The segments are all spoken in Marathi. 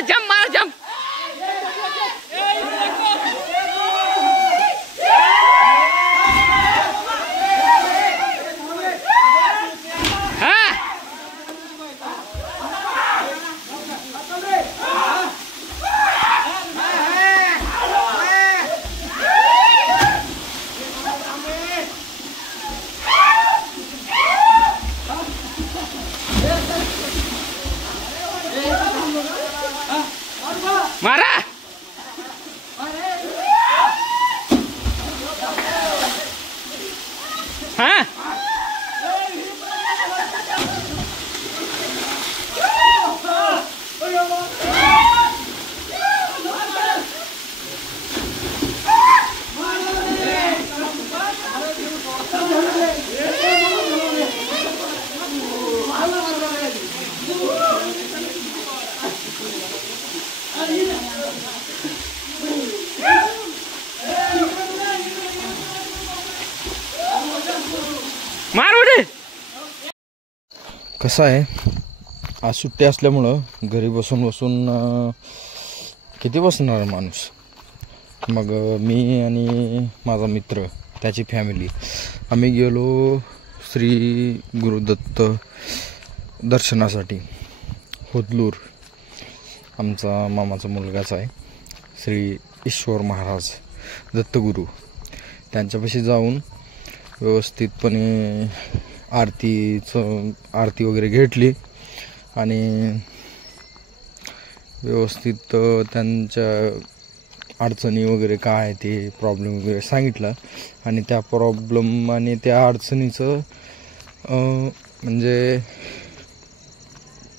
जंप मार जंप मारा हाँ मारू दे। कसं आहे, आज सुट्टी असल्यामुळं घरी बसून बसून किती बसणार माणूस. मग मी आणि माझा मित्र त्याची फॅमिली आम्ही गेलो श्री गुरुदत्त दर्शनासाठी. होदलूर आमचा मामाचा मुलगाच आहे, श्री ईश्वर महाराज दत्तगुरू. त्यांच्यापाशी जाऊन व्यवस्थितपणे आरती वगैरे घेतली आणि व्यवस्थित त्यांच्या अडचणी वगैरे काय आहे ते प्रॉब्लेम वगैरे सांगितलं आणि त्या प्रॉब्लेम आणि त्या अडचणीचं म्हणजे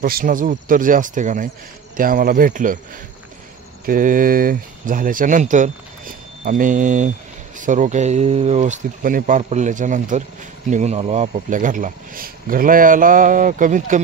प्रश्नाचं उत्तर जे असते का नाही ते आम्हाला भेटलं. ते झाल्याच्या नंतर आम्ही सर्व काही व्यवस्थितपणे पार पडल्याच्या नंतर निघून आलो आपापल्या घरला यायला कमीत कमी